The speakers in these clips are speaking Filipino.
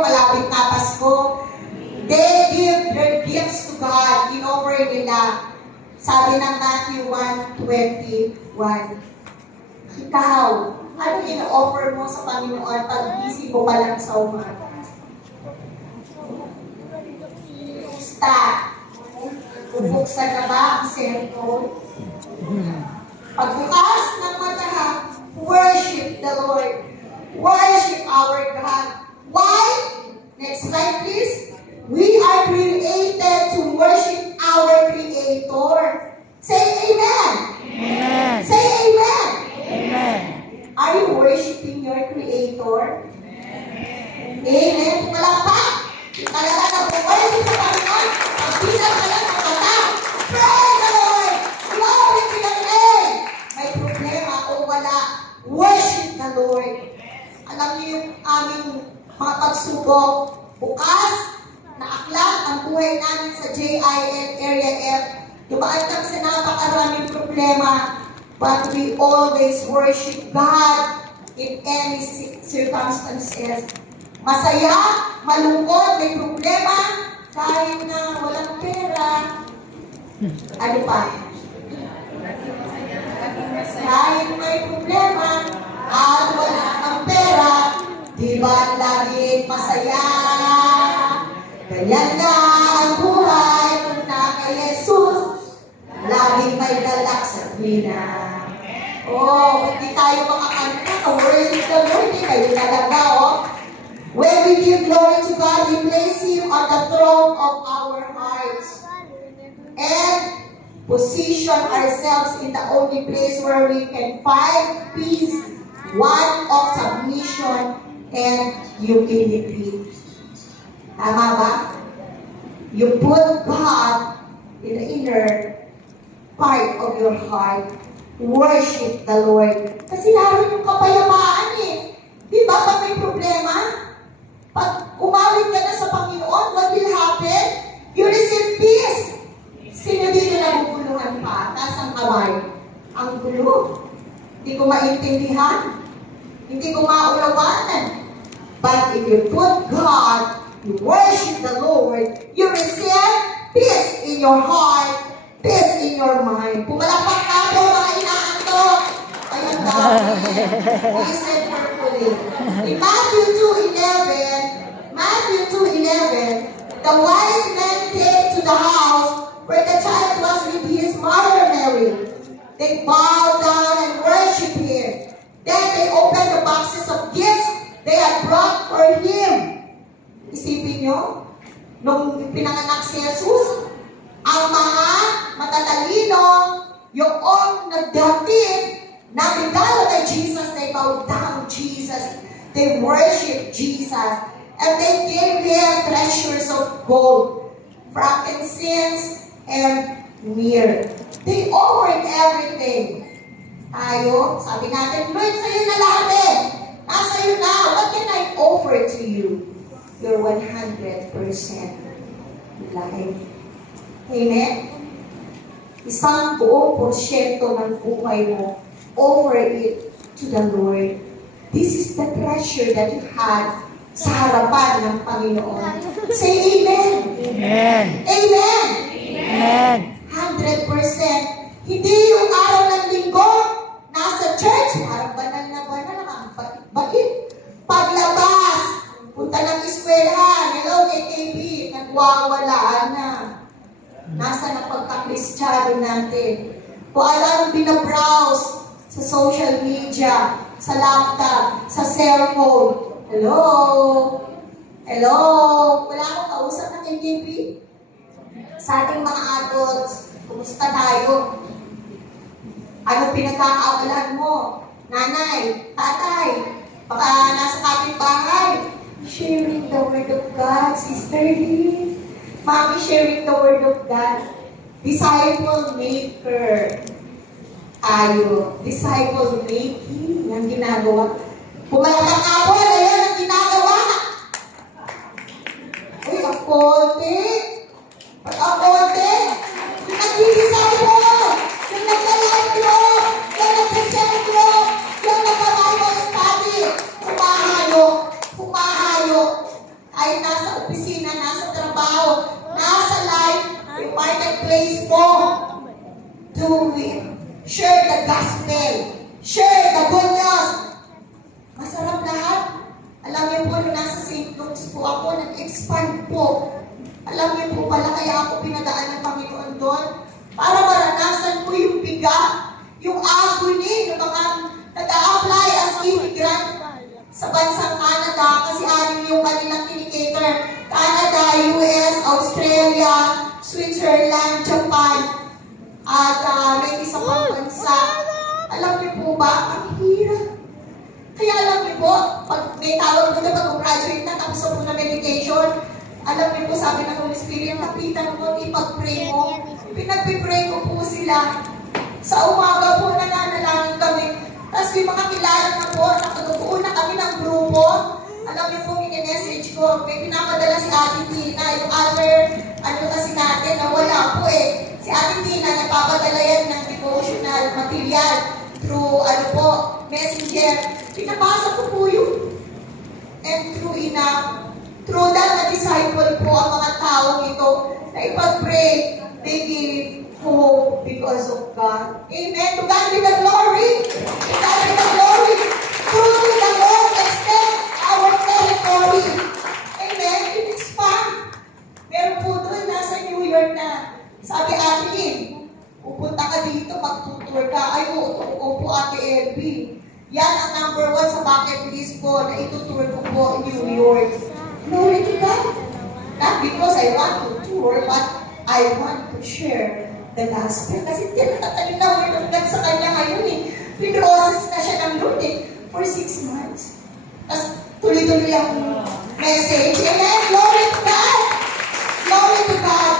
malapit na Pasko. They give their gifts to God. In-offer nila. Sabi ng Matthew 1:21. Ikaw, ano in-offer mo sa Panginoon pag busy mo pa lang sa umaga? Basta, bubuksan na ba ang cellphone? Pagbukas ng mata, worship the Lord. Worship our God. Why? Next slide, please. We are created to worship our Creator. Say amen. Amen. Say amen. Amen. Are you worshiping your Creator? Amen. Palakpak. Talaga na worship sa Panginoon. Pagbilang ka lang ng mata. Praise the Lord. Glory to the name. May problema o wala. Worship the Lord. Alam niyo yung aming mga pagsubok. Bukas, naaklat ang buhay namin sa JIL Area F. Dumaan kami sa napakaraming problema. But we always worship God in any circumstances. Masaya, malungkot, may problema, kahit na walang pera. Ano pa? Kahit may problema at wala kang pera, di ba laging masaya? Ganyan na ang buhay na kay Jesus, laging may galak sa tuwina. Oh, hindi tayo makakanta, ka-worship the Lord, hindi kayo talaga, oh. When we give glory to God, we place Him on the throne of our hearts. And position ourselves in the only place where we can find peace, one of submission and humility. Tama ba? You put God in the inner part of your heart. Worship the Lord. Kasi naroon yung kapayapaan eh. Di ba pag may problema? Pag umawit ka na sa Panginoon, what will happen? You receive peace. Sino dito naguguluhan pa? Taas ang kamay. Ang gulo. Hindi ko maintindihan. Hindi ko maulawanan. But if you put God, you worship the Lord, you receive peace in your heart, peace in your mind. Pumalakpak na ito, mga inaantok. Ayun dami. Listen carefully. In Matthew 2:11, the wise men came to the house where the child was with his mother Mary. They bowed down and worshiped Him. Then they opened the boxes of gifts they had brought for Him. Isipin nyo, nung pinanganak si Jesus, ang mga matatalino, yung nagdating, nagdalo kay Jesus, they bowed down Jesus, they worship Jesus, and they gave Him treasures of gold, frankincense, and myrrh. They offered everything. Tayo, sabi natin, Lord, sa'yo na lahat eh. Nasa'yo na. What can I offer to you? Your 100% life. Amen? Isang buong porsyento ng buhay mo, offer it to the Lord. This is the treasure that you had sa harapan ng Panginoon. Say amen. Amen. Amen. Amen. 100%. Hindi yung araw ng linggo, nasa church, parang banal na bakit? Paglabas, punta ng eskwelahan, hello KKB, nagwawalaan na. Nasa na pagka-Kristiyano natin. Kung alam, binabrowse sa social media, sa laptop, sa cellphone. Hello? Hello? Wala akong kausap ng KKB? Sa ating mga adults, kumusta tayo? Ano pinagkakaabalahan mo? Nanay, tatay, baka nasa kapitbahay. Sharing the Word of God, Sister Lee. Mami, sharing the Word of God. Disciple maker. Tayo. Disciple making. Yung ginagawa. Pumalakang ako, ayan ang ginagawa. Ay, apote. Pag-apote. Yung nag-disciple. Yung nag-live group. Yung nag-session group. Yung nag-Bible study. Pumahayo. kahit nasa opisina, nasa trabaho, nasa life, yung marketplace mo, do it. Share the gospel. Share the good news. Masarap lahat. Alam niyo po, nung nasa St. Luke's po ako, nag-expand po. Alam niyo po pala kaya ako pinadaan ng Panginoon doon para maranasan ko yung biga, yung agony ng mga nag-a-apply as immigrant sa bansang Canada kasi anim yung kanilang kinikater. Canada, US, Australia, Switzerland, Japan, at may isa pang bansa. Alam niyo po ba, ang hirap. Kaya alam niyo po, pag may tawag po na pag-graduate na, tapos po na meditation, alam niyo po, sabi ng Holy Spirit, kapitan mo, ipag-pray mo. Pinag-pray ko po sila. Sa umaga po, nananalangin kami. Tapos yung mga kilala na po, nakatutuon na kami ng grupo. Alam niyo po, mini-message ko, may pinapadala si Ate Tina, yung other, kasi natin, na wala po eh. Si Ate Tina, nagpapadala yan ng devotional material through, messenger. Pinapasa ko po yun. And true enough, through that, na-disciple po ang mga taong ito na ipag-pray, they give hope because of God. Amen. To God be the glory. To God be the glory. Truly the Lord extend our territory. Amen. It expand. Meron po doon, nasa New York na. Sabi Ate, pupunta ka dito, magtutour ka. Ay, po Ate Elby. Yan ang number 1 sa bucket list ko na itutour ko po New York. Glory to God. Not because I want to tour, but I want to share the gospel. Kasi hindi nakatanim na word of God sa kanya ngayon eh. Pinroses na siya ng Lord eh, for 6 months. Tapos tuloy-tuloy ang message. Amen? Glory to God! Glory to God!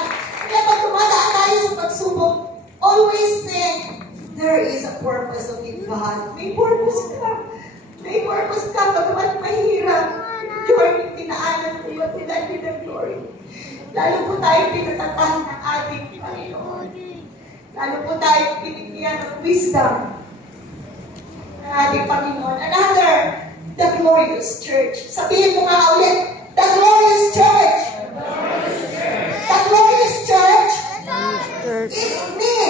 Kaya pag tumadaan tayo sa pagsubok, always think, there is a purpose of it, God. May purpose ka. May purpose ka. Pagkamat mahirap, journey, tinaanan ko yun. Tinaan with the glory. Lalo po tayo pinatatahan ng ating Panginoon. Lalo po tayo pinigyan ng wisdom ng ating Panginoon. Another, the glorious church. Sabihin mo nga ulit, the glorious church. The glorious church is me.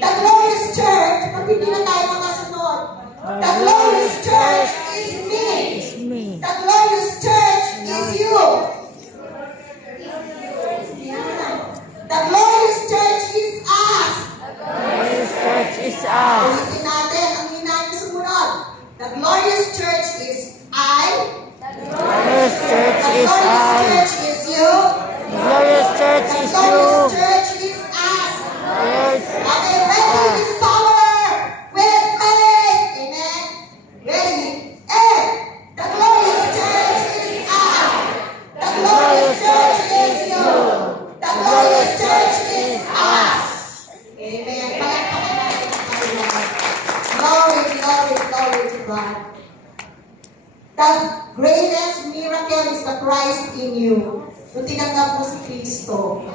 The glorious church, pag hindi na tayo mga sunod, the glorious church is me. The glorious church is you. The glorious church is us. Glorious church is us. Ulitin natin, ang hinaan sumunod. The glorious church is I. Glorious church The is glorious I. church is you. Glorious church The is glorious you. church is us. Glorious Okay, ready with power, with faith. Amen. Ready. And the glorious church is I. The glorious church is you. The glorious church is us. Amen. Palakpakan natin ang Panginoon. Glory, glory, glory to God. The greatest miracle is the Christ in you. Kung tinanggap mo si Kristo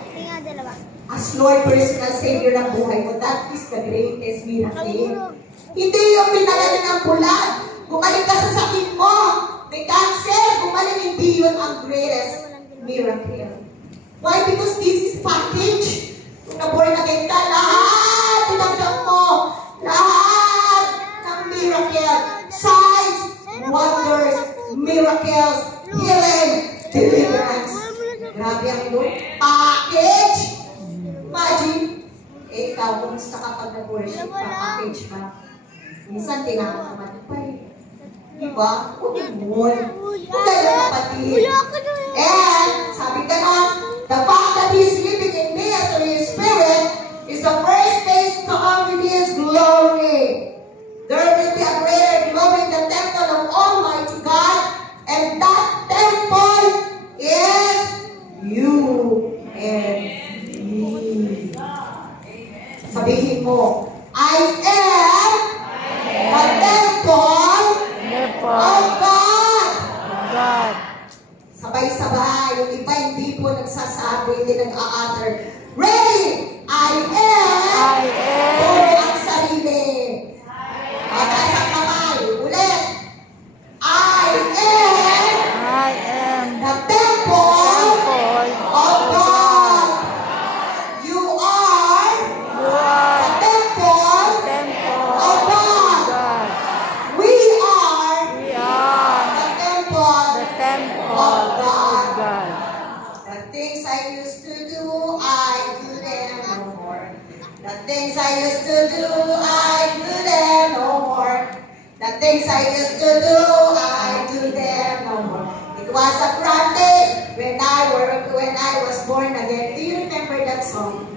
as Lord, personal Savior ng buhay mo, that is the greatest miracle. Hindi yung pinagaling ng bulan. Gumaling ka sa sakit mo. May cancer. Gumaling, hindi yun ang greatest miracle. Why? Because this is package. Kung na-born again ka, lahat tinanggap mo. Lahat ng miracle. Signs, wonders, miracles, healing, deliverance. Grabe ang Lord. Package. Imagine, ikaw, kumusta ka pag nag-worship ka, package ka. Minsan, tinakatamad pa eh. Diba? Huwag yun. Huwag ganyan kapatid. And, sabi ka na, the fact that He's living in me through His Spirit is the first taste to come with His glory. There will be a greater glory in the temple of Almighty God, and that temple is you and me. Sabihin mo, I am the temple of God. Sabay-sabay, yung iba hindi po nagsasabi, hindi nag-a-utter. Ready? I am. Puro ang sarili. Taas ang kamay. Ulit. I am things I used to do, I do them no more. The things I used to do, I do them no more. The things I used to do, I do them no more. It was a Friday when I was born again. Do you remember that song?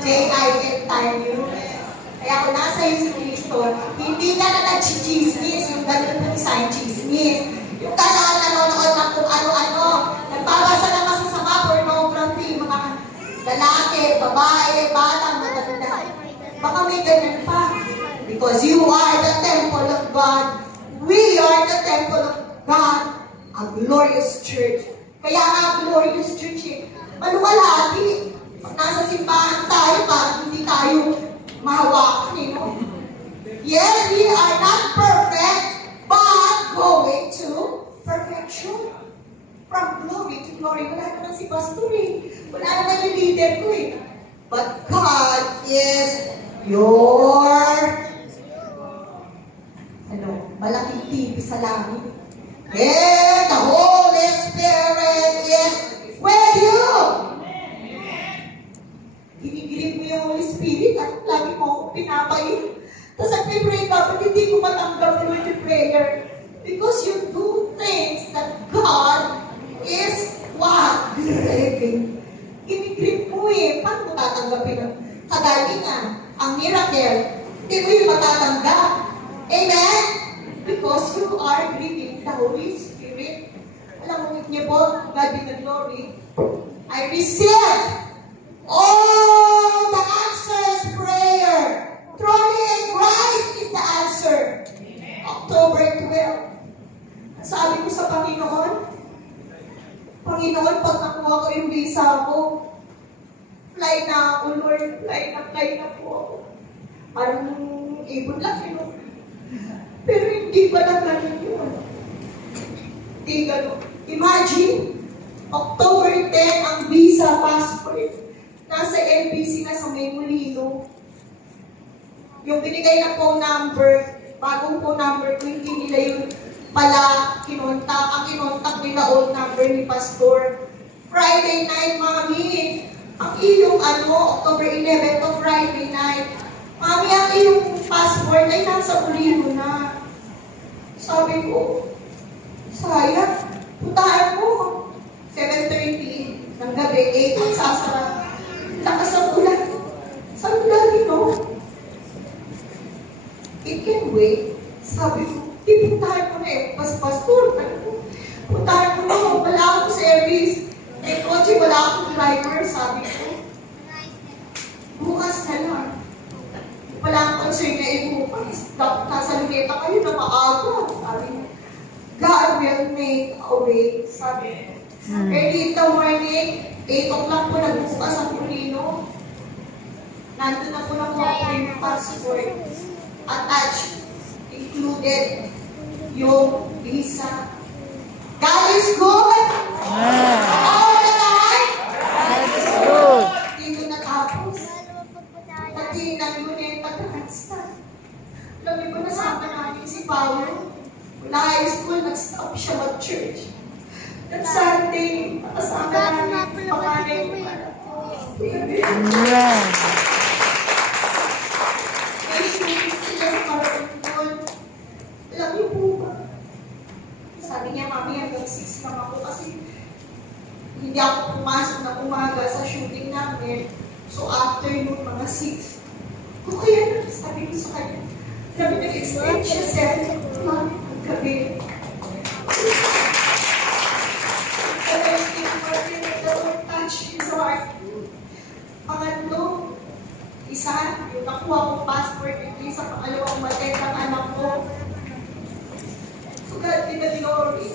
Jay, I can time you. Kaya kung nasa iyo si Kristo, hindi ka na nag-chismis, yung ganun pong isang chismis. Yung kailangan nanonood ng kung ano-ano, nagbabasa ng masasama, pornography, mga lalaki, babae, batang, matanda. Baka may ganyan pa. Because you are the temple of God. We are the temple of God. A glorious church. Kaya nga glorious church eh. Maluwalhati. Pag nasa simbahan tayo, parang hindi tayo mahawakan eh, no? Yes, we are not perfect, but going to perfection. From glory to glory. Wala naman si pastor eh. Wala naman yung leader ko eh. But God is your malaking TV sa langit. And the Holy Spirit is with you. Ginigilip mo yung Holy Spirit at lagi mo akong pinapain. Tapos nag-pray ka, but hindi ko matanggap yung prayer. Because you do things that God is what? Giving. Ginigilip mo eh. Paano mo tatanggapin ang kagalingan? Ang miracle? Hindi mo yung matatanggap. Amen? Because you are grieving the Holy Spirit. Alam mo niyo po, God be the glory. I received all the answers prayer. Truly in Christ is the answer. October 12. Sabi ko sa Panginoon, Panginoon, pag nakuha ko yung visa ko, fly na ako, Lord. Fly na po ako. Parang ibon lang yun. Pero hindi pa na ganun yun. Hindi ganun. Imagine, October 10 ang visa passport. Nasa LBC na sa May Molino. Yung binigay na phone number, bagong phone number ko, hindi nila yung pala kinontak. Ang kinontak nila old number ni Pastor. Friday night, Mami. Ang iyong October 11 to Friday night. Mami, ang iyong passport ay nasa Molino na. Sabi ko, sayang, puntahan mo. 7:30 ng gabi, 8 ang sasara. Lakas ang ulan. Sabi lagi, no? It can wait. Sabi ko, puntahan mo na eh. Pastor, puntahan mo na. Wala akong service. Eh, kotse, wala akong driver. Sabi ko, bukas na lang. Wala ang concern na ibukas. Nasa luneta kayo na maaga. Sabi niya, God will make a way. Sabi niya. Early in the morning, 8 o'clock po nagbukas ang Molino. Nandun na po nakuha po yung passport. Attached, included yung visa. God is good. All the time. God is good. Hindi ko natapos. Pati ng luneta transfer. Alam niyo ba, nasama namin si Paolo. Wala high school, nag-stop siya mag-church. That Sunday, nakasama namin yung panganay ko. Amen. May shooting sila sa Marapon. Alam niyo po ba? Sabi niya, Mami, hanggang 6 lang ako kasi hindi ako pumasok na umaga sa shooting namin. So afternoon, mga 6. Kung kaya na, sabi ko sa kanya, sabi nag-extend siya, sabi, Mami, ang gabi. Pangatlo, isa, yung nakuha kong passport, yung isa, pangalawang matet ang anak ko. So God be the glory.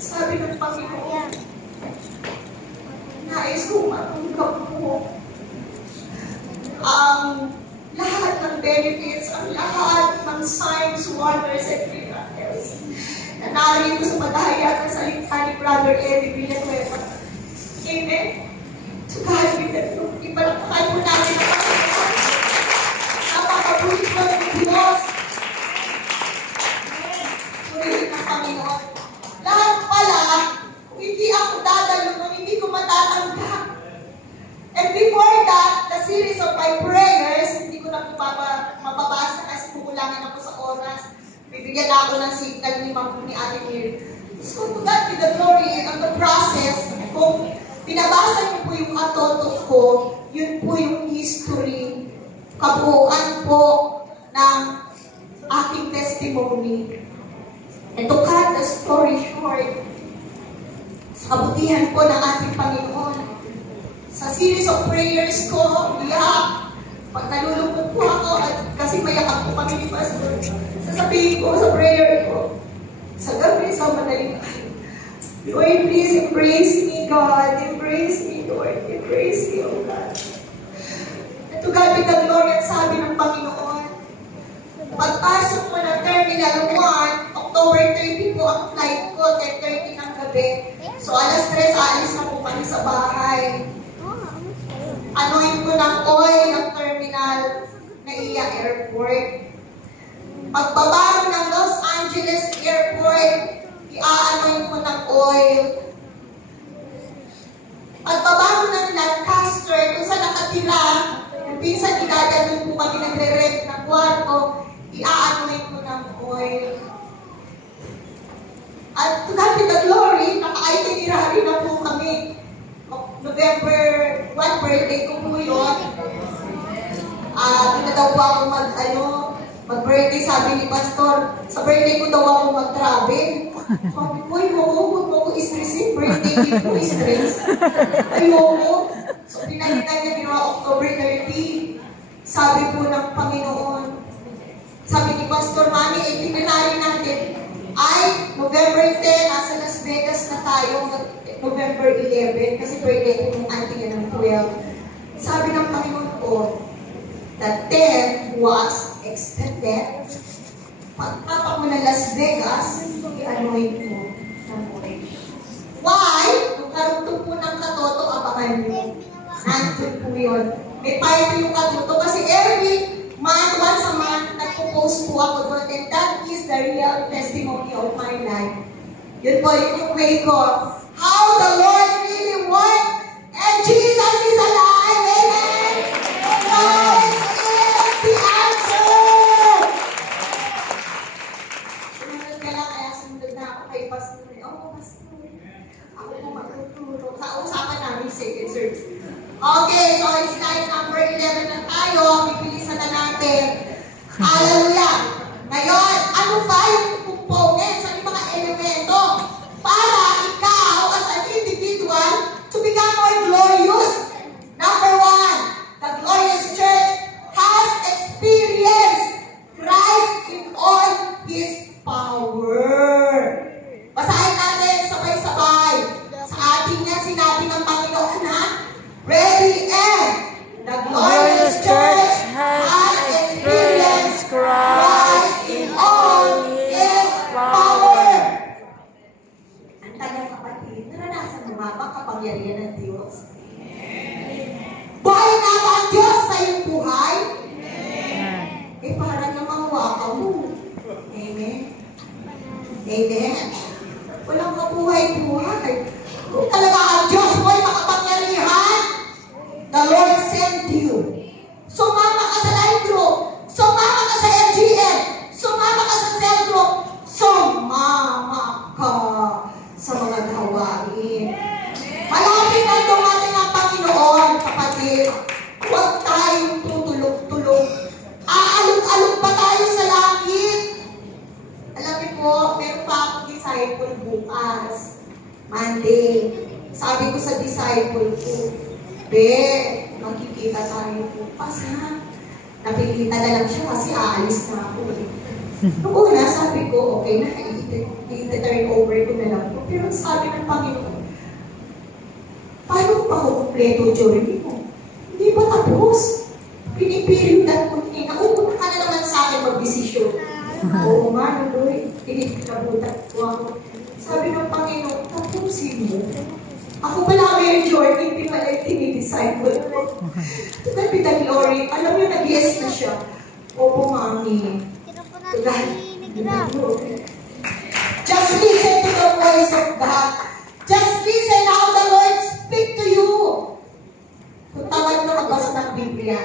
Sabi ng Panginoon, nais kong matunggap mo ang lahat ng benefits, ang lahat ng signs, wonders, and miracles na narito sa madahaya ng salita ni Brother Eddie Villanueva. Amen. So God be the glory. Ipalakpakan po natin ang Panginoon. Napakabulit po ng Diyos. Purihin ng Panginoon. Lahat pala, kung hindi ako dadalo, hindi ko So to God be the glory on the process. Kung binabasa niyo po yung katoto ko, yun po yung history, kabuuan po ng aking testimony. And to cut the story short, sa kabutihan po ng ating Panginoon, sa series of prayers ko, iyak, pag nalulungkot po ako, at kasi mayakan po kami ni Pastor, sasabihin ko sa prayer ko, sa gabi, sa madaling araw, Lord, please embrace me, God. Embrace me, Lord. Embrace me, oh God. And to God be the glory, at sabi ng Panginoon, pagpasok mo ng Terminal 1, October 30 po ang flight ko, 10:30 ng gabi. So, alas 3, alis na po kami sa bahay. Anoin ko ng oil ng Terminal Naiya Airport. Pagbaba mo ng Los Angeles Airport, i-anoin ko ng oil. Pagbaba mo ng Lancaster, kung saan nakatira, yung pinsan ni Dada, doon po kami nagre-rent ng kwarto, i-anoin ko ng oil. At to God be the glory, naka-itinerary na po kami. November 1, birthday ko po yun. Hindi na daw po ako mag-birthday, sabi ni Pastor. Sa birthday ko daw ako mag-travel. Sabi ko, huwag mo ko istressin. Birthday din ko stress. Ayoko. So, pinalitan niya ginawa October 30. Sabi po ng Panginoon, sabi ni Pastor, Mami, itinerary natin ay November 10, nasa Las Vegas na tayo, November 11, kasi birthday ko ng auntie niya ng 12. Sabi ng Panginoon ko, the 10 was extended. Pagtapak mo ng Las Vegas, i-anoint mo ng oil. Why? Kung karugtong po ng katoto, abangan nyo. Nandun po yun. May party yung katoto kasi every month, once a month, nagpo-post po ako doon. And that is the real testimony of my life. Yun po yung way ko. How the Lord really worked, and Jesus is alive. Amen! Christ is the answer! Sumunod ka lang, kaya sumunod na ako kay Pastor. Oh, Pastor, ako po magtuturo. Sa usapan namin second service. Okay, so it's slide number 11 na tayo. Pipilisan na natin. Hallelujah! Ngayon, ano ba yung components, ano yung mga elemento para ikaw as an individual to become more glorious? Number 1, the glorious church has experienced Christ in all His power. Basahin natin sabay-sabay. Sa ating nga sinabi ng Panginoon na, ready and the glorious church has experienced Christ in all His power. Ang tagang kapatid, naranasan mo ba ang kapangyarihan ng Diyos? Buhay na ba ang Diyos sa iyong buhay? Eh, parang namang wakaw mo. Amen? Amen? Walang kabuhay-buhay. Kung talaga ang Diyos mo ay makapangyarihan, the Lord sent you. Sumama ka sa life group. Sumama ka sa LGM. Sumama ka sa cell group. Sumama ka sa mga gawain. Malapit na dumating ang Panginoon, kapatid. Huwag tayong tutulog-tulog. Aalog-alog pa tayo sa langit. Alam niyo po, meron pa akong disciple bukas. Monday. Sabi ko sa disciple ko, Be, magkikita tayo bukas, ha? Napilita na lang siya kasi aalis na ako. Noong una, sabi ko, okay na, i-turn over ko na lang po. Pero sabi ng Panginoon, paano pa ako kompleto journey mo? Hindi ba tapos? Pinipilitan ko, nauna ka na naman sa akin mag-desisyon. Oo nga, Lord, pinipinabutan ko ako. Sabi ng Panginoon, tapusin mo. Ako pala may journey, hindi pala yung tinidisciple ko. Sabi ng glory, alam niyo, nag-yes na siya. Opo, Mami. Just listen to the voice of God. Just listen how the Lord speak to you. Kung tawad ka magbasa ng Biblia,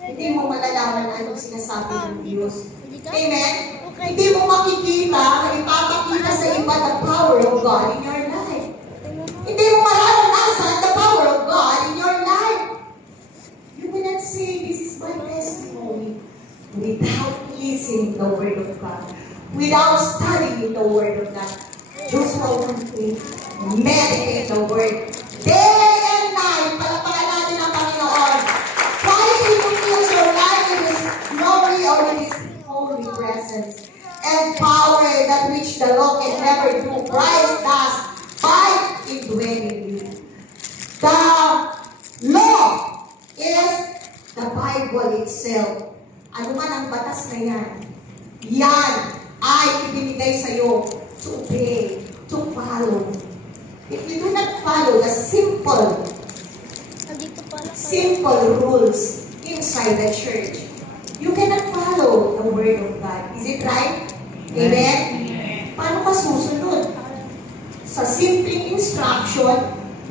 hindi mo malalaman anong sinasabi ng Diyos. Amen? Hindi mo makikita, ipapakita sa iba the power of God. the Word of God. Without studying the Word of God. Joshua 1:8, meditate the Word. Day and night, palapakan natin ang Panginoon. Try to infuse your life in His glory or in His holy presence. And power that which the law can never do, Christ does by indwelling you. The law is the Bible itself. Ano man ang batas na yan ay ibinigay sa iyo to obey, to follow. If you do not follow the simple rules inside the church, you cannot follow the Word of God. Is it right? Amen? Paano ka susunod? Sa simpleng instruction,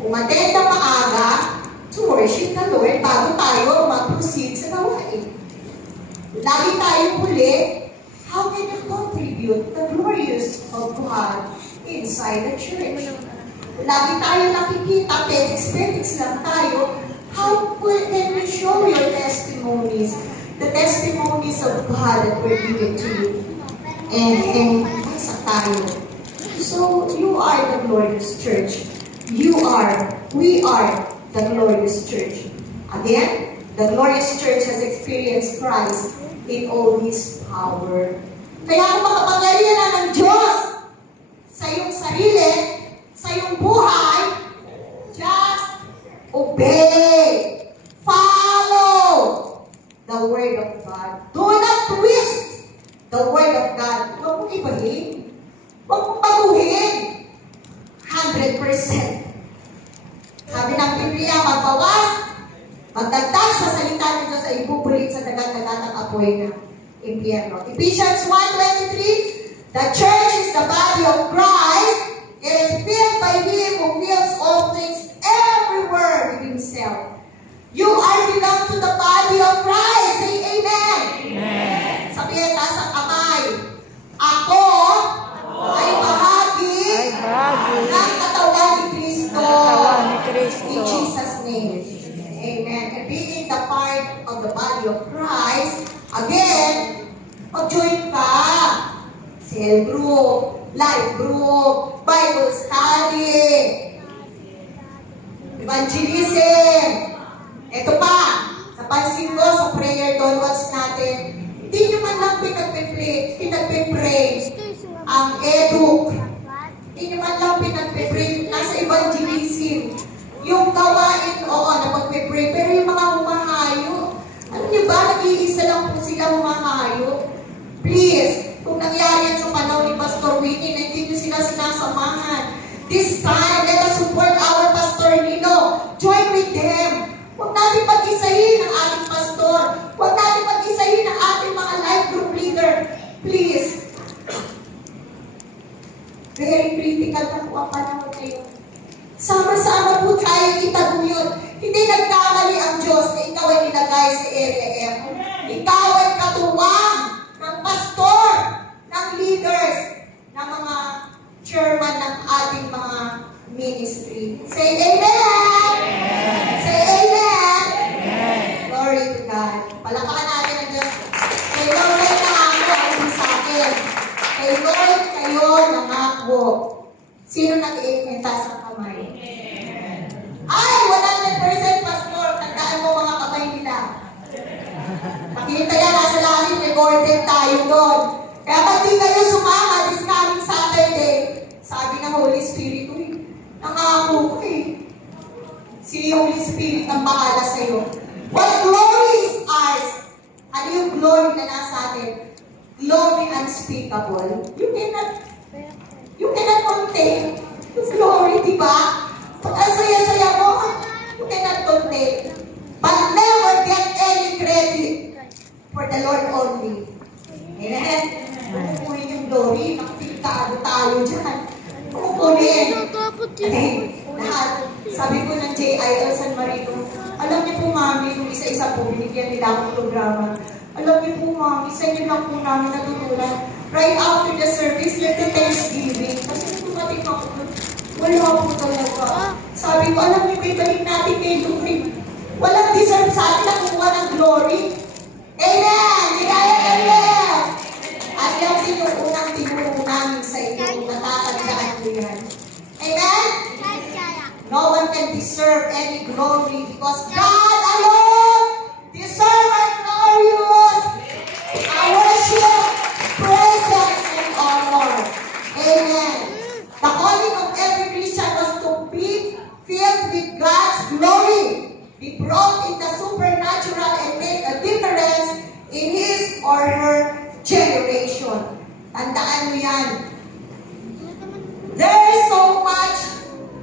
umattend na maaga to worship the Lord bago tayo mag-proceed sa gawain. Lagi tayo huli, how can you contribute the glorious of God inside the church? Lagi tayo nakikita, petiks lang tayo. How can you show your testimonies? The testimonies of God that were given to you. And isa tayo. So, you are the glorious church. We are the glorious church. Again, the glorious church has experienced Christ in all His power. Kaya kung makapangyarihan na ng Diyos sa iyong sarili, sa iyong buhay, just obey. Follow the Word of God. Do not twist the Word of God. Huwag mong ibahin. Huwag mong baguhin. 100%. Sabi ng Biblia, magbawas, magdagdag sa salita ng Diyos ay ibubulit sa dagat-dagat ang apoy ng impyerno. Ephesians 1:23, the church is the body of Christ. It is filled by Him who fills all things everywhere with Himself. You are belong to the body of Christ. Say amen. Amen. Sabihin taas ang kamay. Ako ay bahagi ng katawan ni Kristo. In Jesus' name. Amen. And being the part of the body of Christ, again, mag-join ka. Cell group, life group, Bible study, evangelism. Ito pa, napansin ko sa prayer downwards natin, hindi nyo man lang pinagpe-pray ang eduk. Hindi nyo man lang pinagpe-pray nasa evangelism. Yung gawain, oo, na magpe-pray, pero yung mga humahayo, alam nyo ba, nag-iisa lang po sila humahayo? Please, kung nangyari yan sa panahon ni Pastor Winnie, na hindi nyo sila sinasamahan. This time, let us support our Pastor Nino. Join with them. Huwag natin pag-isahin ang ating pastor. Huwag natin pag-isahin ang ating mga life group leader. Please. Very critical na po ang panahon ngayon. Sama-sama po tayo itaguyod. Hindi nagkamali ang Diyos na ikaw ay nilagay sa Area M. Ikaw ay katuwang ng pastor, ng leaders, ng mga chairman ng ating mga ministry. Say amen! Say amen! Glory to God. Palakpakan natin ang Diyos. Kay Lord ay nangako, hindi sa akin. Kay Lord kayo nangako. Sino nag-i-amen taas ang kamay? Ay, 100% pastor. Tandaan mo mga kamay nila. Nakita yan, nasa langit, recorded tayo doon. Kaya pag di kayo sumama this coming Saturday, sabi ng Holy Spirit, nangako ko eh. Si Holy Spirit ang bahala sa'yo. What glory is ours? Ano yung glory na nasa atin? Glory unspeakable. You cannot contain yung glory, di ba? Pag ang saya-saya mo, you cannot contain. But never get any credit for the Lord only. Amen? Kukunin yung glory, nakapiltado tayo dyan. Kukunin. Lahat. Sabi ko ng JIL San Marino, alam niyo po, Mami, kung isa-isa po, binigyan nila akong programa. Alam niyo po, Mami, sa inyo lang po namin natutunan. Right after the service, let the Thanksgiving. Kasi nung tumating ako, wala po talaga. Sabi ko, alam niyo, ibalik natin kay Lord. Walang deserve sa atin na kuha ng glory. Amen! Amen! one can deserve any glory because God alone deserves our glorious worship, praises, and honor. Amen. The calling of every Christian was to be filled with God's glory, be brought in the supernatural, and make a difference in his or her generation. Tandaan mo yan. There is so much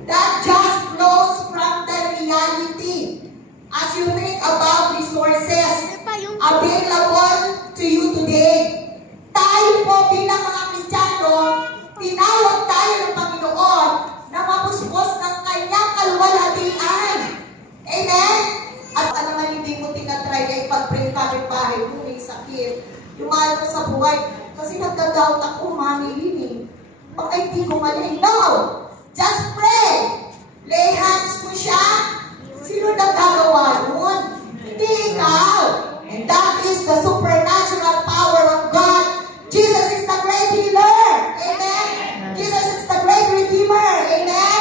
that just flows from the reality. As you think about resources available to you today, tayo po bilang mga Kristiyano, tinawag tayo ng Panginoon na mapuspos ng kanyang kaluwalhatian. Amen? At naman hindi mo tinatry na ipag-pray kapit-bahay mo, may sakit. Yung mahal ko sa buhay, kasi nagda-doubt ako, Mami Lini. Baka hindi ko mali. No! Just pray! Lay hands mo siya. Sino nagagawa nun? Hindi ikaw. And that is the supernatural power of God. Jesus is the great healer. Amen? Jesus is the great redeemer. Amen?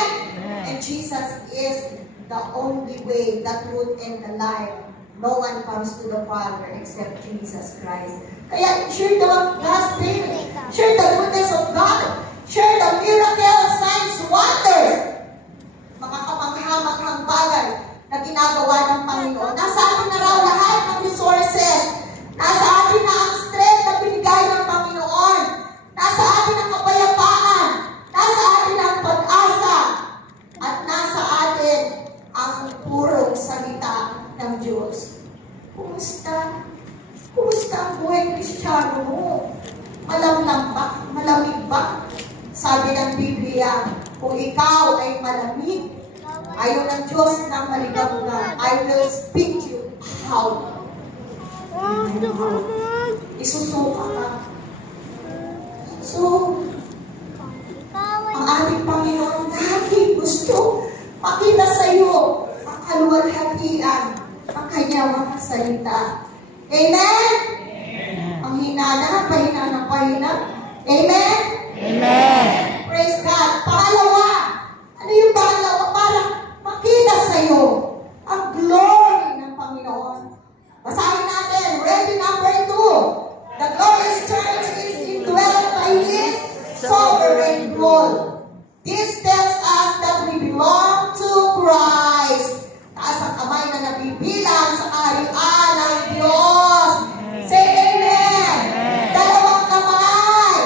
And Jesus is the only way, the truth, and the life. No one comes to the Father except Jesus Christ. Kaya share the gospel, share the goodness of God, share the miracles, signs, wonders, mga kamangha-manghang bagay na ginagawa ng Panginoon. Nasa atin na raw lahat ng resources. Nasa atin na ang strength na binigay ng Panginoon. Nasa atin ang kapayapaan. Nasa atin ang pag-asa. At nasa atin ang purong salita ng Diyos. Kumusta? Kumusta ang buhay Kristiyano mo? Malamig ba? Malamig ba? Sabi ng Biblia, kung ikaw ay malamig, ayaw ng Diyos na maligaw na, I will speak to you how. Isusuka ka. So, ang ating Panginoon lagi gusto makita sa iyo ang kaluwalhatian ang kanyang mga salita. Amen? Ang hinana, pahina ng pahina. Amen? Amen. Praise God. Pangalawa. Ano yung pangalawa? Para makita sa iyo ang glory ng Panginoon. Basahin natin. Ready number 2. The glorious church is indwelt by His sovereign rule. This tells us that we belong to Christ. Taas ang kamay na nabibilang sa kaharian ng Diyos. Say amen. Dalawang kamay.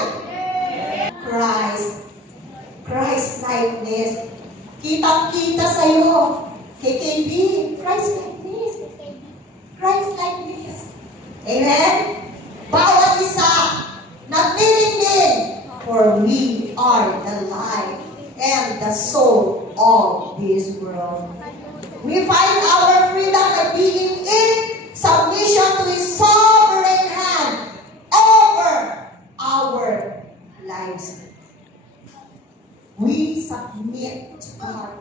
Christ. Christ-likeness. Kitang-kita sa iyo. KKB. Christ-likeness. Christ-likeness. Amen? Bawat isa nagniling din. For we are the life and the soul of this world. We find our freedom by being in submission to His sovereign hand over our lives. We submit to God.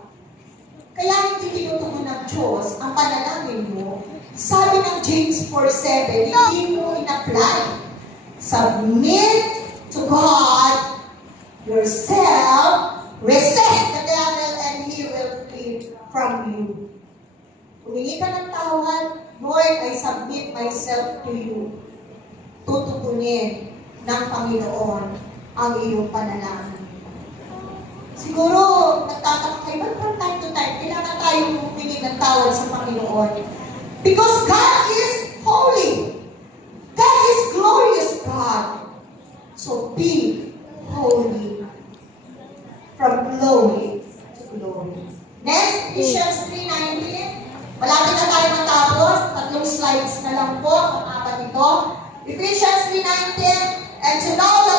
Kaya hindi tinutugon ng Diyos ang panalangin mo. Sabi ng James 4:7, hindi mo in-apply. Submit to God yourself, resist the devil, and he will flee from you. Humingi ka ng tawad, Lord, I submit myself to you. Tututunin ng Panginoon ang iyong panalangin. Siguro, nagtataka kayo, but from time to time, kailangan tayong humingi ng tawad sa Panginoon. Because God is holy. God is glorious God. So be holy from glory to glory. Next, Ephesians 3:19. Malapit na tayo matapos. 3 slides na lang po ang apat nito. Ephesians 3:19. And to know the